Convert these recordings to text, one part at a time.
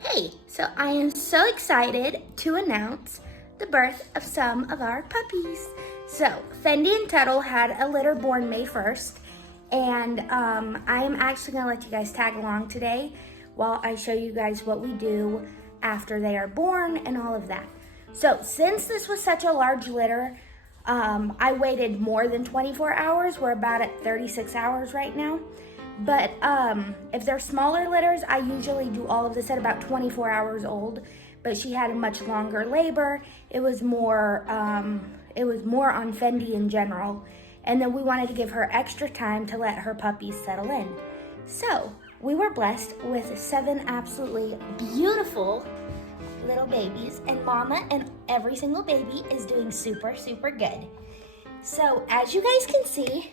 Hey, so I am so excited to announce the birth of some of our puppies. So Fendi and Tuttle had a litter born May 1st, and I am actually gonna let you guys tag along today while I show you guys what we do after they are born and all of that. So since this was such a large litter, I waited more than 24 hours. We're about at 36 hours right now. But if they're smaller litters, I usually do all of this at about 24 hours old. But she had a much longer labor. It was more on Fendi in general. And then we wanted to give her extra time to let her puppies settle in. So we were blessed with 7 absolutely beautiful little babies. And Mama and every single baby is doing super, super good. So as you guys can see,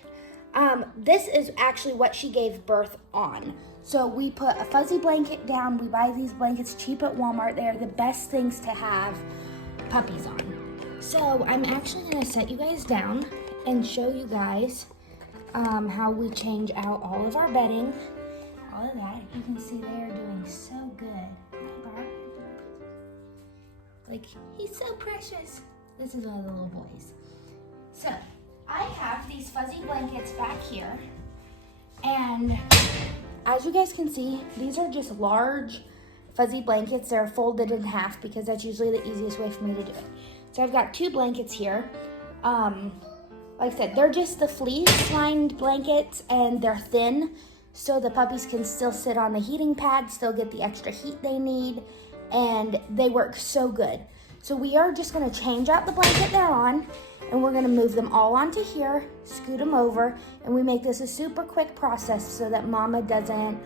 this is actually what she gave birth on. So we put a fuzzy blanket down. We buy these blankets cheap at Walmart. They are the best things to have puppies on. So I'm actually gonna set you guys down and show you guys how we change out all of our bedding. All of that. You can see they are doing so good. Like, he's so precious. This is one of the little boys. So I have these fuzzy blankets back here, and as you guys can see, these are just large fuzzy blankets. They're folded in half because that's usually the easiest way for me to do it. So I've got 2 blankets here. Like I said, they're just the fleece lined blankets, and they're thin, so the puppies can still sit on the heating pad, still get the extra heat they need, and they work so good. So we are just gonna change out the blanket they're on, and we're gonna move them all onto here, scoot them over, and we make this a super quick process so that Mama doesn't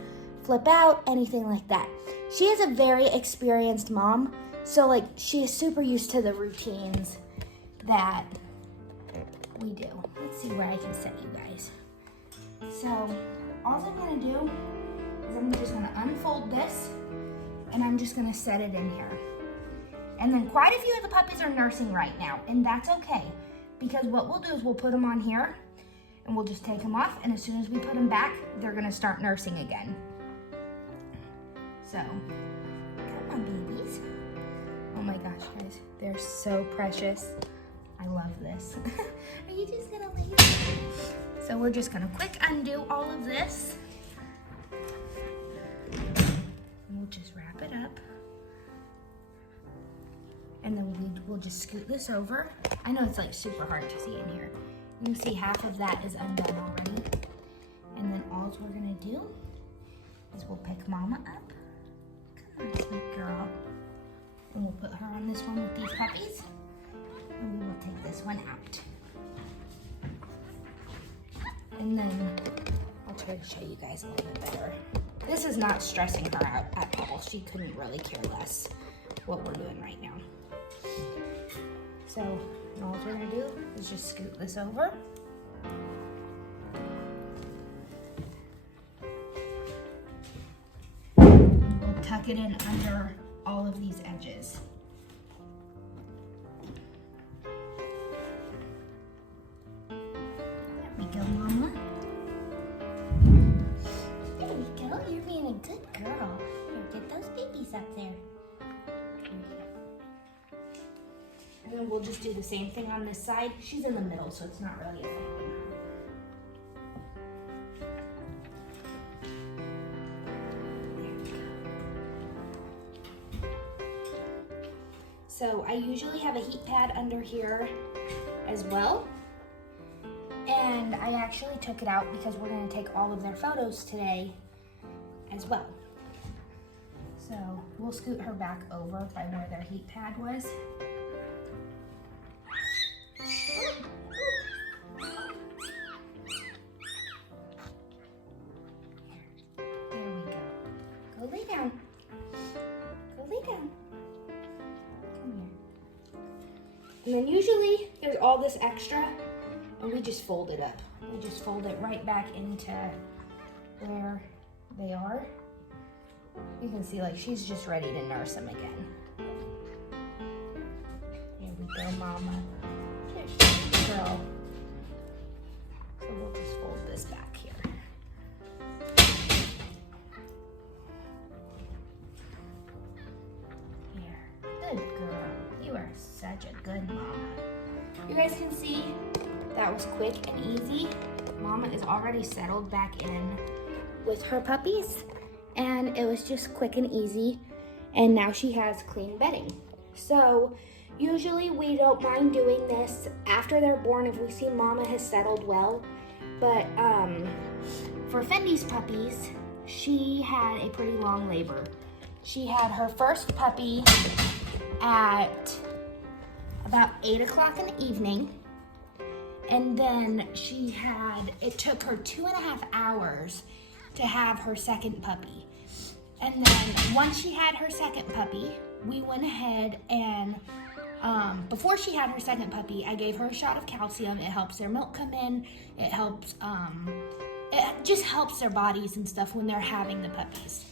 flip out, anything like that. She is a very experienced mom, so like she is super used to the routines that we do. Let's see where I can set you guys. So all I'm gonna do is I'm just gonna unfold this, and I'm just gonna set it in here. And then quite a few of the puppies are nursing right now, and that's okay. Because what we'll do is we'll put them on here, and we'll just take them off, and as soon as we put them back, they're gonna start nursing again. So, come on, babies. Oh my gosh, guys, they're so precious. I love this. Are you just gonna leave? So we're just gonna quick undo all of this. And we'll just wrap it up. And then we'll just scoot this over. I know it's like super hard to see in here. You can see half of that is undone already. And then all we're gonna do is we'll pick Mama up. Come on, sweet girl. And we'll put her on this one with these puppies. And we will take this one out. And then I'll try to show you guys a little bit better. This is not stressing her out at all. She couldn't really care less what we're doing right now. So all we're gonna do is just scoot this over. We'll tuck it in under all of these edges. There we go, Mama. There we go, you're being a good girl. Here, get those babies up there. And then we'll just do the same thing on this side. She's in the middle, so it's not really affecting her. So I usually have a heat pad under here as well. And I actually took it out because we're gonna take all of their photos today as well. So we'll scoot her back over by where their heat pad was. Lay down. Go lay down. Come here. And then usually there's all this extra, and we just fold it up. We just fold it right back into where they are. You can see like she's just ready to nurse them again. Here we go, Mama. Good girl. So we'll just fold this back here. girl. You are such a good mama. You guys can see that was quick and easy. Mama is already settled back in with her puppies, and it was just quick and easy. And now she has clean bedding. So usually we don't mind doing this after they're born if we see Mama has settled well. But for Fendi's puppies, she had a pretty long labor. She had her first puppy at about 8 o'clock in the evening. And then it took her 2.5 hours to have her second puppy. And then once she had her second puppy, we went ahead and before she had her second puppy, I gave her a shot of calcium. It helps their milk come in. It helps, it just helps their bodies and stuff when they're having the puppies.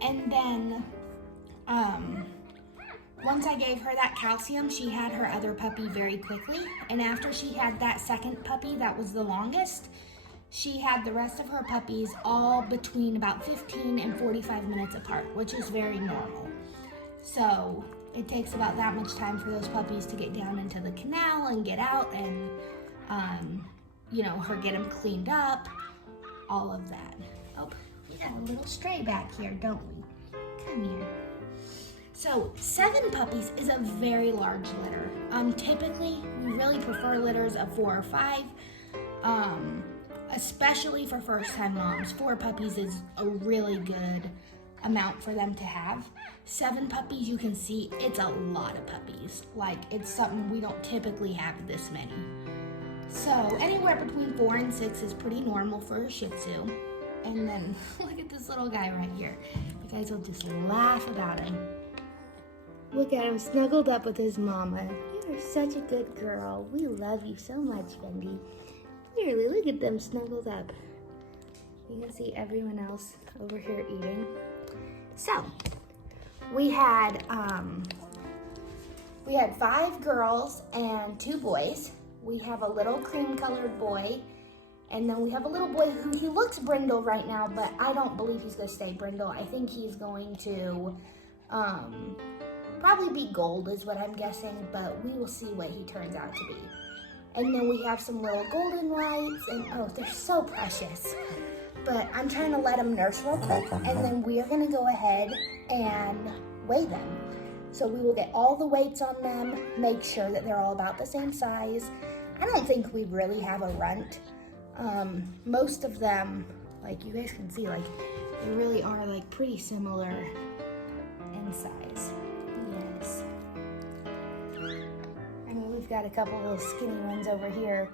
And then once I gave her that calcium, she had her other puppy very quickly. And after she had that second puppy, that was the longest, she had the rest of her puppies all between about 15 and 45 minutes apart, which is very normal. So it takes about that much time for those puppies to get down into the canal and get out and, get them cleaned up, all of that. Oh, we got a little stray back here, don't we? Come here. So 7 puppies is a very large litter. Typically, we really prefer litters of 4 or 5, especially for first-time moms. 4 puppies is a really good amount for them to have. 7 puppies, you can see it's a lot of puppies. Like, it's something we don't typically have this many. So anywhere between 4 and 6 is pretty normal for a Shih Tzu. And then look at this little guy right here. You guys will just laugh about him. Look at him snuggled up with his mama. You are such a good girl. We love you so much, Fendi. Really, look at them snuggled up. You can see everyone else over here eating. So, we had 5 girls and 2 boys. We have a little cream-colored boy, and then we have a little boy who he looks brindle right now, but I don't believe he's going to stay brindle. I think he's going to probably be gold is what I'm guessing, but we will see what he turns out to be. And then we have some little golden whites, and oh, they're so precious. But I'm trying to let them nurse real quick, and then we are going to go ahead and weigh them. So we will get all the weights on them, make sure that they're all about the same size. I don't think we really have a runt. Most of them, like you guys can see, like they really are like pretty similar in size. Yes. I mean, we've got a couple little skinny ones over here,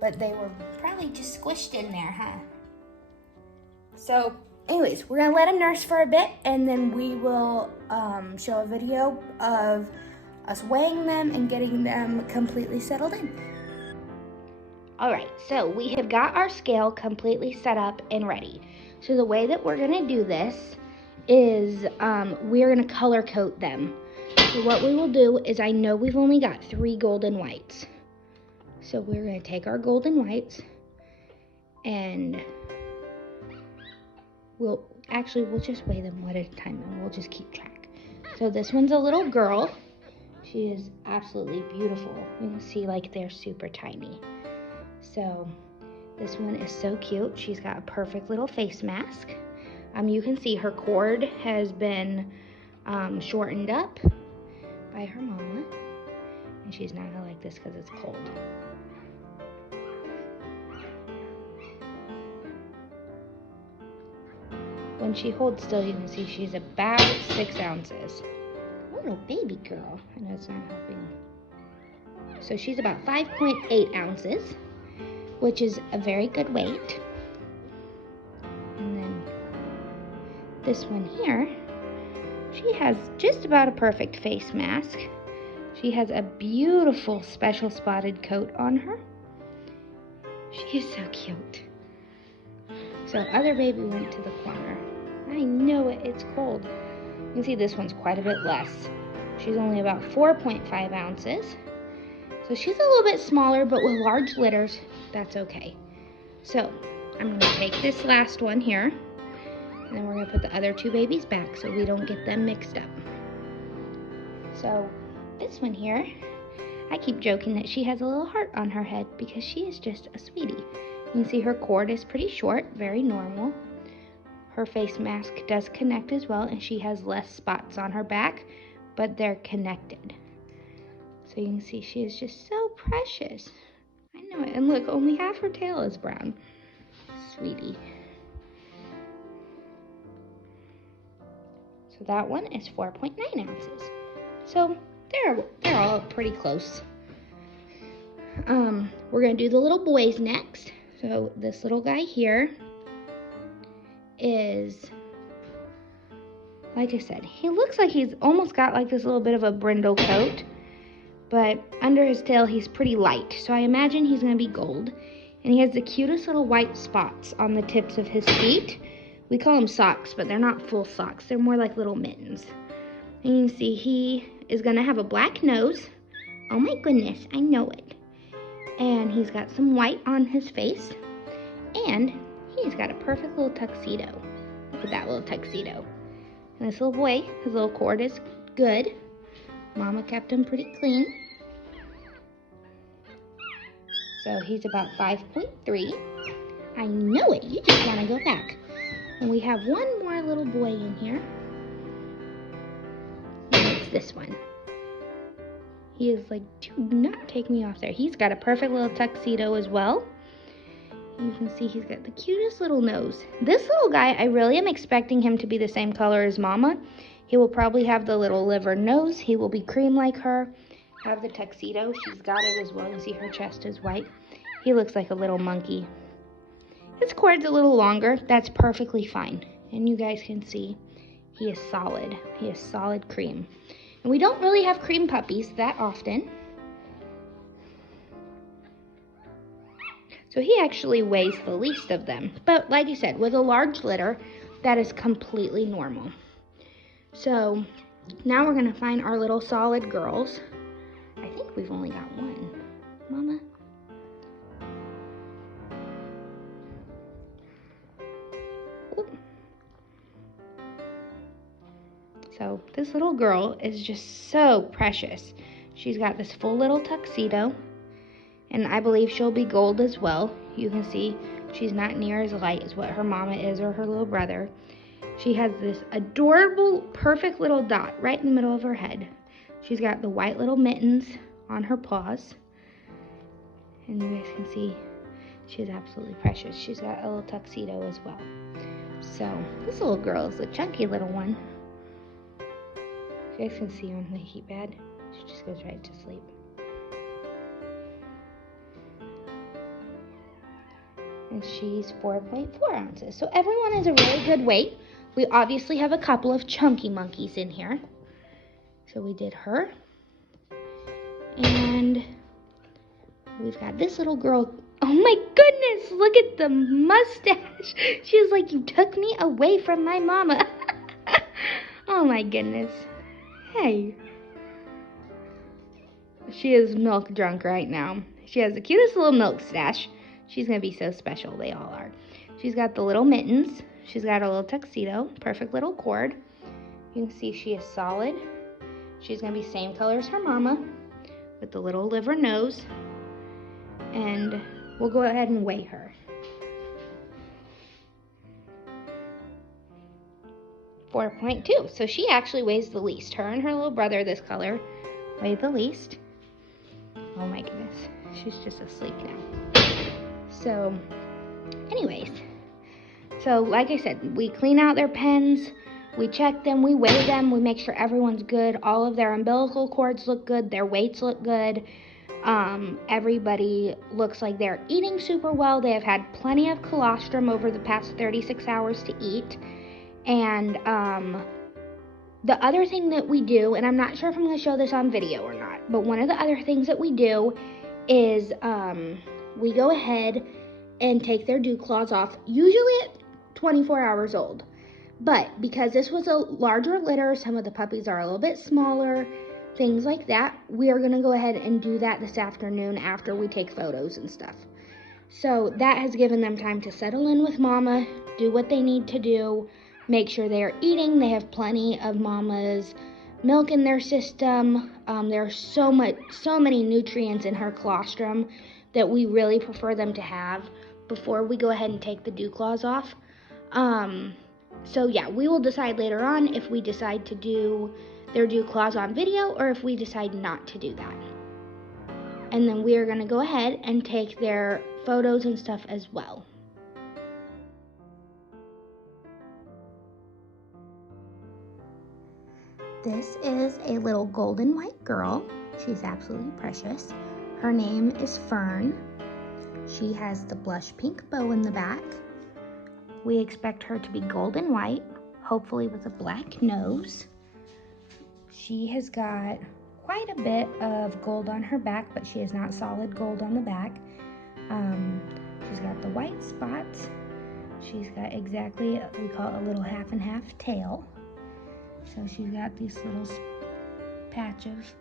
but they were probably just squished in there, huh? So anyways, we're gonna let them nurse for a bit, and then we will show a video of us weighing them and getting them completely settled in. All right, so we have got our scale completely set up and ready. So the way that we're gonna do this is we're gonna color coat them. So what we will do is, I know we've only got 3 golden whites. So we're gonna take our golden whites and we'll just weigh them one at a time and we'll just keep track. So this one's a little girl. She is absolutely beautiful. You can see like they're super tiny. So this one is so cute. She's got a perfect little face mask. You can see her cord has been shortened up by her mama. And she's not gonna like this because it's cold. When she holds still, you can see she's about 6 ounces. Little baby girl. I know it's not helping. So she's about 5.8 ounces, which is a very good weight. And then this one here, she has just about a perfect face mask. She has a beautiful special spotted coat on her. She is so cute. So other baby went to the corner. I know it's cold. You can see this one's quite a bit less. She's only about 4.5 ounces. So she's a little bit smaller, but with large litters, that's okay. So I'm gonna take this last one here, and then we're gonna put the other 2 babies back so we don't get them mixed up. So this one here, I keep joking that she has a little heart on her head because she is just a sweetie. You can see her cord is pretty short, very normal. Her face mask does connect as well, and she has less spots on her back, but they're connected. So you can see she is just so precious. I know it. And look, only half her tail is brown. Sweetie. So that one is 4.9 ounces. So they're all pretty close. We're gonna do the little boys next. So this little guy here is, like I said, he looks like he's almost got like this little bit of a brindle coat, but under his tail he's pretty light. So I imagine he's gonna be gold. And he has the cutest little white spots on the tips of his feet. We call them socks, but they're not full socks. They're more like little mittens. And you can see he is gonna have a black nose. Oh my goodness, I know it. And he's got some white on his face. And he's got a perfect little tuxedo. Look at that little tuxedo. And this little boy, his little cord is good. Mama kept him pretty clean. So he's about 5.3. I know it, you just wanna go back. And we have one more little boy in here. And it's this one. He is like, do not take me off there. He's got a perfect little tuxedo as well. You can see he's got the cutest little nose. This little guy, I really am expecting him to be the same color as Mama. He will probably have the little liver nose. He will be cream like her. Have the tuxedo. She's got it as well. You see her chest is white. He looks like a little monkey. His cord's a little longer. That's perfectly fine. And you guys can see he is solid. He is solid cream. And we don't really have cream puppies that often. So he actually weighs the least of them. But like I said, with a large litter, that is completely normal. So now we're gonna find our little solid girls. I think we've only got one. Mama? Ooh. So this little girl is just so precious. She's got this full little tuxedo, and I believe she'll be gold as well. You can see she's not near as light as what her mama is or her little brother. She has this adorable, perfect little dot right in the middle of her head. She's got the white little mittens on her paws. And you guys can see she's absolutely precious. She's got a little tuxedo as well. So this little girl is a chunky little one. You guys can see on the heat pad, she just goes right to sleep. And she's 4.4 ounces. So everyone is a really good weight. We obviously have a couple of chunky monkeys in here. So we did her. And we've got this little girl. Oh my goodness, look at the mustache. She's like, you took me away from my mama. Oh my goodness. Hey. She is milk drunk right now. She has the cutest little milk stash. She's gonna be so special, they all are. She's got the little mittens. She's got a little tuxedo, perfect little cord. You can see she is solid. She's gonna be same color as her mama with the little liver nose. And we'll go ahead and weigh her. 4.2, so she actually weighs the least. Her and her little brother, this color, weigh the least. Oh my goodness, she's just asleep now. So, anyways, so like I said, we clean out their pens, we check them, we weigh them, we make sure everyone's good. All of their umbilical cords look good, their weights look good. Everybody looks like they're eating super well. They have had plenty of colostrum over the past 36 hours to eat. And the other thing that we do, and I'm not sure if I'm going to show this on video or not, but one of the other things that we do is we go ahead and take their dew claws off, usually at 24 hours old. But because this was a larger litter, some of the puppies are a little bit smaller, things like that, we are going to go ahead and do that this afternoon after we take photos and stuff. So that has given them time to settle in with mama, do what they need to do, make sure they are eating. They have plenty of mama's milk in their system. There's so many nutrients in her colostrum that we really prefer them to have before we go ahead and take the dew claws off. So yeah, we will decide later on if we decide to do their dew claws on video or if we decide not to do that. And then we are going to go ahead and take their photos and stuff as well. This is a little golden white girl. She's absolutely precious. Her name is Fern. She has the blush pink bow in the back. We expect her to be golden white, hopefully with a black nose. She has got quite a bit of gold on her back, but she is not solid gold on the back. She's got the white spots. She's got exactly, we call it a little half and half tail. So she's got this little patch of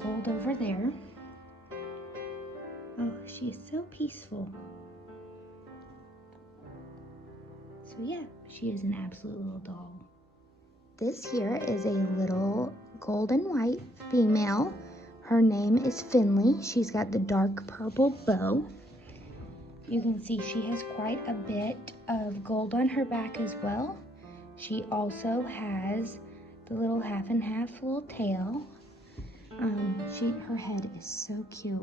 gold over there. Oh, she is so peaceful. So yeah, she is an absolute little doll. This here is a little golden white female. Her name is Finley. She's got the dark purple bow. You can see she has quite a bit of gold on her back as well. She also has the little half and half little tail. Her head is so cute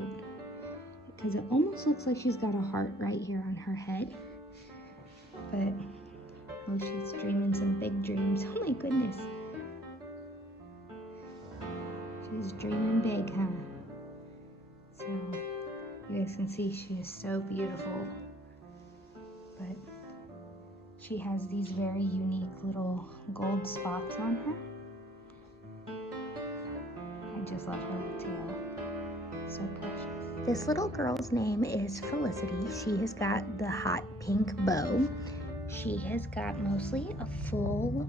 because it almost looks like she's got a heart right here on her head. But oh, she's dreaming some big dreams. Oh my goodness. She's dreaming big, huh? So you guys can see she is so beautiful. But she has these very unique little gold spots on her. I just love her little tail. So precious. This little girl's name is Felicity. She has got the hot pink bow. She has got mostly a full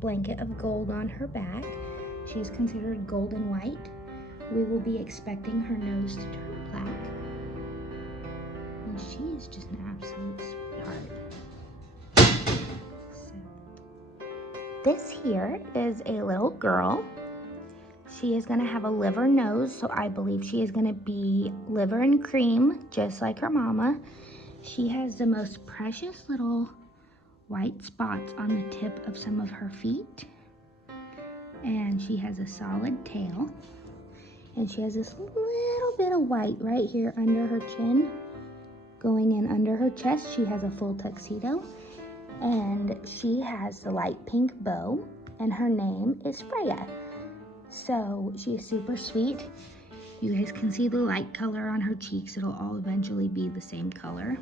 blanket of gold on her back. She is considered golden white. We will be expecting her nose to turn black. And she is just an absolute sweetheart. So, this here is a little girl. She is going to have a liver nose, so I believe she is going to be liver and cream, just like her mama. She has the most precious little white spots on the tip of some of her feet. And she has a solid tail. And she has this little bit of white right here under her chin. Going in under her chest, she has a full tuxedo. And she has the light pink bow. And her name is Freya. So she is super sweet. You guys can see the light color on her cheeks. It'll all eventually be the same color.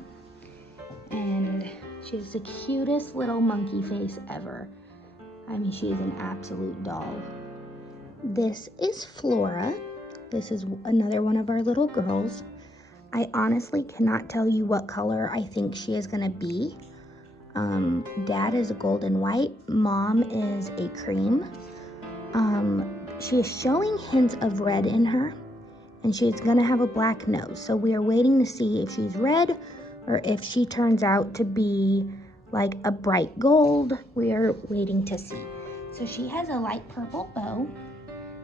And she has the cutest little monkey face ever. I mean, she is an absolute doll. This is Flora. This is another one of our little girls. I honestly cannot tell you what color I think she is gonna be. Dad is a golden white. Mom is a cream. She is showing hints of red in her, and she's gonna have a black nose. So we are waiting to see if she's red or if she turns out to be like a bright gold. We are waiting to see. So she has a light purple bow.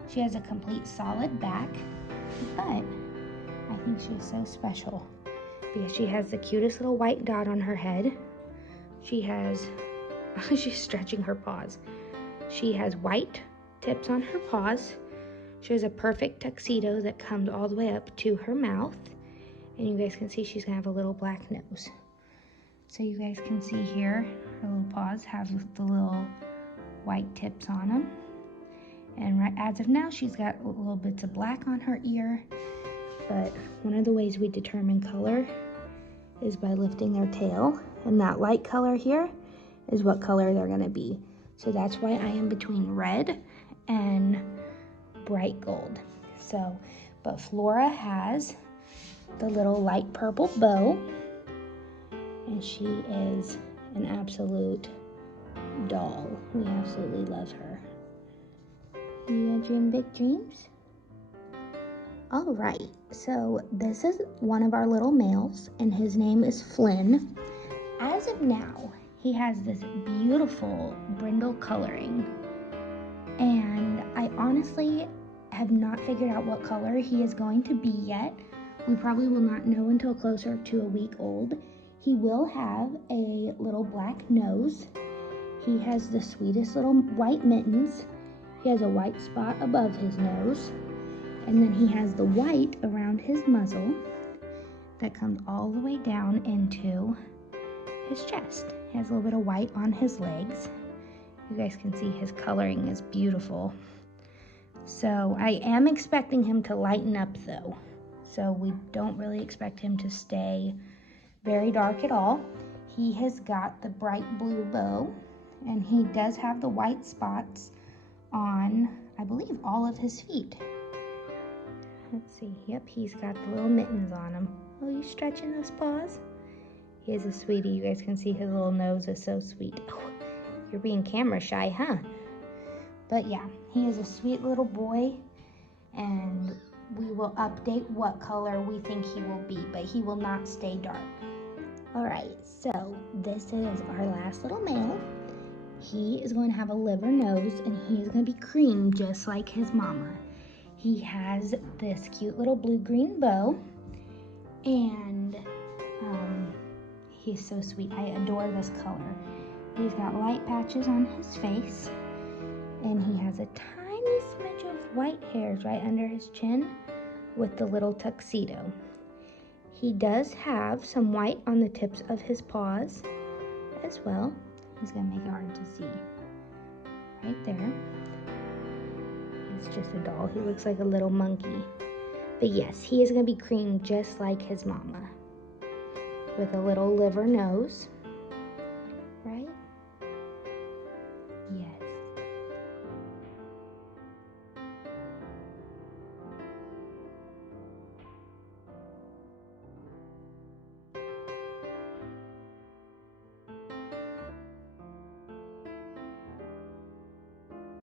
She has a complete solid back, but I think she's so special because she has the cutest little white dot on her head. She has, she's stretching her paws. She has white tips on her paws. She has a perfect tuxedo that comes all the way up to her mouth. And you guys can see she's gonna have a little black nose. So you guys can see here, her little paws have the little white tips on them. And right as of now, she's got little bits of black on her ear. But one of the ways we determine color is by lifting their tail. And that light color here is what color they're gonna be. So that's why I am between red and bright gold. So, but Flora has the little light purple bow, and she is an absolute doll. We absolutely love her. You gonna dream big dreams? All right, so this is one of our little males, and his name is Flynn. As of now, he has this beautiful brindle coloring, And I honestly have not figured out what color he is going to be yet. We probably will not know until closer to a week old. He will have a little black nose. He has the sweetest little white mittens. He has a white spot above his nose. And then he has the white around his muzzle that comes all the way down into his chest. He has a little bit of white on his legs. You guys can see his coloring is beautiful. So I am expecting him to lighten up though. So we don't really expect him to stay very dark at all. He has got the bright blue bow, and he does have the white spots on, I believe, all of his feet. Let's see, yep, he's got the little mittens on him. Oh, you stretching those paws? He is a sweetie. You guys can see his little nose is so sweet. Oh, you're being camera shy, huh? But yeah, he is a sweet little boy, and we will update what color we think he will be, but he will not stay dark. All right, so this is our last little male. He is going to have a liver nose, and he is going to be cream just like his mama. He has this cute little blue-green bow, and he's so sweet. I adore this color. He's got light patches on his face, and he has a tiny smidge of white hairs right under his chin with the little tuxedo. He does have some white on the tips of his paws as well. He's gonna make it hard to see. Right there. He's just a doll. He looks like a little monkey. But yes, he is gonna be cream just like his mama, with a little liver nose.